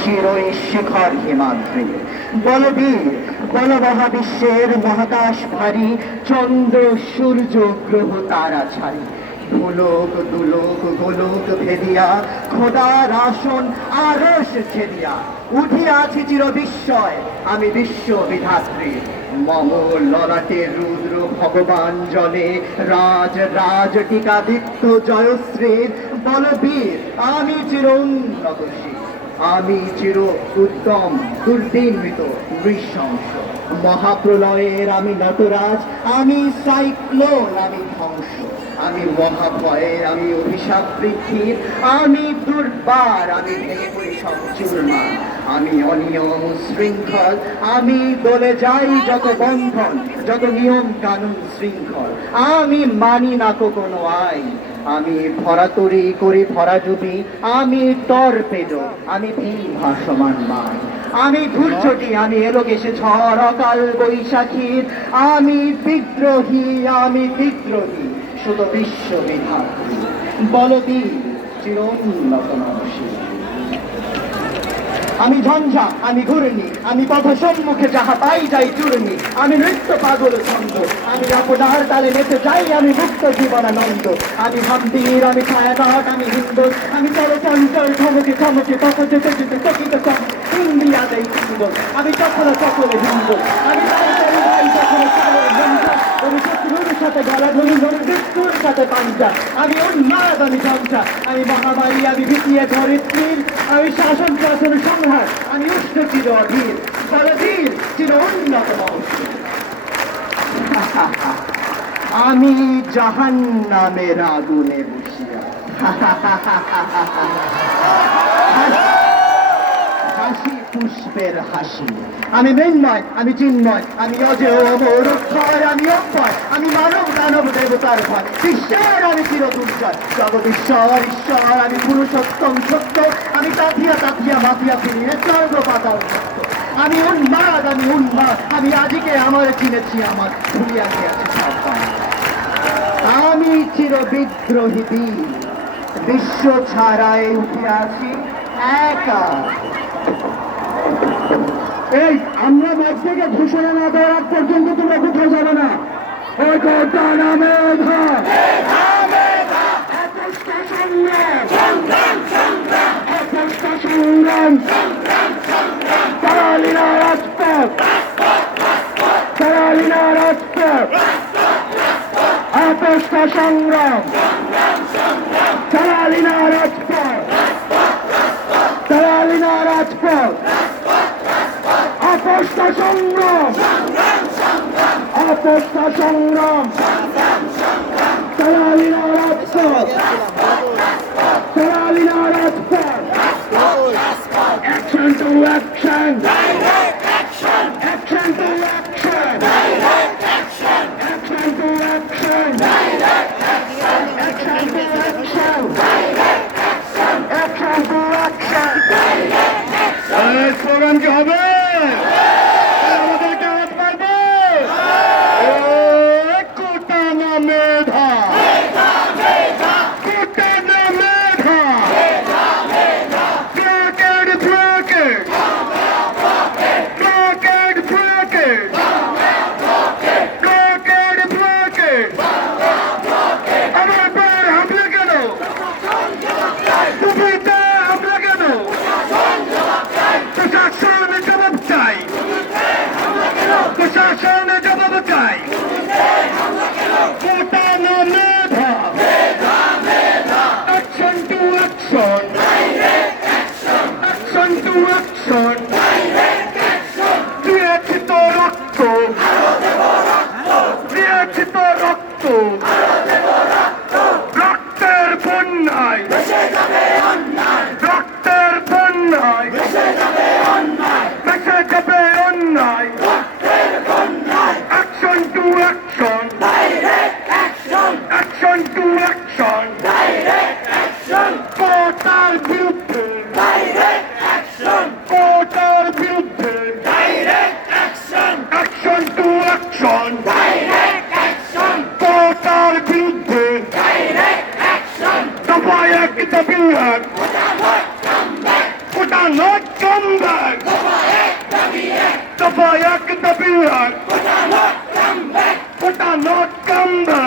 শিরোই শিখর হিমাদ্রি। বলবীর বল মহাবিশ্বের মহাকাশ ভারী, চন্দ্র সূর্য গ্রহ তারা ছাড়ি। ভুলোক দুলোক গোলোক ভেদিয়া, খোদার আসন আরশ ছেদিয়া, উঠিয়াছি চির বিস্ময় আমি বিশ্ব বিধাত্রী। মম ললাটে রুদ্র ভগবান জলে, রাজ রাজ টিকাদিত্য জয়শ্রীর। বলবীর আমি চির উন্নত শির, আমি চির উত্তম দুর্দিনমৃত নৃশংস। মহাপ্রলয়ের আমি নটরাজ, আমি সাইক্লোন, আমি ধ্বংস। আমি মহাভয়ের, আমি অভিশাপ বৃদ্ধির, আমি দুর্বার, আমি ভেঙে পড়ি সব চুরমার। আমি অনিয়ম শৃঙ্খল, আমি দলে যাই যত বন্ধন, যত নিয়ম কানুন শৃঙ্খল। আমি মানি না কোনো আইন, আমি ভরাতরি করি ভরাজুবি, আমি টর্পেডো, আমি ভাসমান মাই। আমি ধূর্যটি, আমি এলোকেশে ঝড় অকাল বৈশাখীর। আমি বিদ্রোহী, আমি বিদ্রোহী শুধু বিশ্ববিধাত্রী। বলবীর চিরোন্নত নরশীল। আমি ঝঞ্ঝা, আমি ঘূর্ণি, আমি পথ সম্মুখে যাহা পাই যাই চূর্ণি। আমি নৃত্য পাগল ছন্দ, আমি আপনার তালে নেচে যাই, আমি মুক্ত জীবনানন্দ। আমি ভাম্বীর, আমি ছায়াঘাট, আমি হিন্দু, আমি চলচঞ্চল থমকে থমকে পথ যেতে যেতে চকিত ইন্ডিয়া দেই সুন্দর। আমি সকলে সকলে হিন্দু, আমি ভাই সকলে সকলে বন্ধু। আমি শত্রুর সাথে গলা ধরি, মৃত্যুর সাথে পাঞ্জা। আমি উন্মাদ, আমি ঝঞ্ঝা, আমি মহামারী, আমি ভিতিয়ে ধরিত্রীর। আমি শাসন শাসন সংহার, আমি উষ্ণ চির অধীর। বলবীর চির উন্নত মহর্ষি। আমি জাহান্নামের আগুনে বসিয়া হাসি পুষ্পের হাসি। আমি মৃন্ময়, আমি চিন্ময়, আমি অজেয় অমর অক্ষয়, আমি অক্ষয়, আমি মানব দানব দেবতার ভয়। বিশ্বের আমি চিরদুর্জয়, জগদীশ্বর ঈশ্বর, আমি পুরুষোত্তম সত্য। আমি তাকিয়া তাকিয়া মাতিয়া ফিরি স্বর্গ পাতাল সত্য। আমি উন্মাদ, আমি উন্মাদ, আমি আজকে আমার চিনেছি, আমার ভুলিয়া গিয়াছে সব। আমি চির বিদ্রোহী বীর, বিশ্ব ছাড়াই উঠে আসি একা। এই আমরা মাঠ থেকে ঘোষণা না দেওয়ার পর্যন্ত তোমরা কোথাও যাবে না। ওই কর্তা নামে সংগ্রাম, তারালিনা রাজপথ, তারালিনা রাজপথ, আপস্তা সংগ্রাম, তারালিনা রাজপথ, তারালিনা রাজপথ, আপস্তা সংগ্রাম, আপস্তা সংগ্রাম, তারালিনা রাজপথ, তারালিনা রাজপথ। Action to action, direct action, action to action, direct action, action to action, direct action, action to action, direct action, action to action, direct action. এই স্লোগান কি হবে? আমাদেরকে আওয়াজ পারবে? কোটা না মেধা, মেধা মেধা, কোটা না মেধা, মেধা মেধা, blockade blockade, blockade blockade, blockade blockade. আমার পায়ের হামলা কেন? টুপিতে হামলা কেন? প্রশাসন not come back. Dafai ek dabi ek. Kota not come back.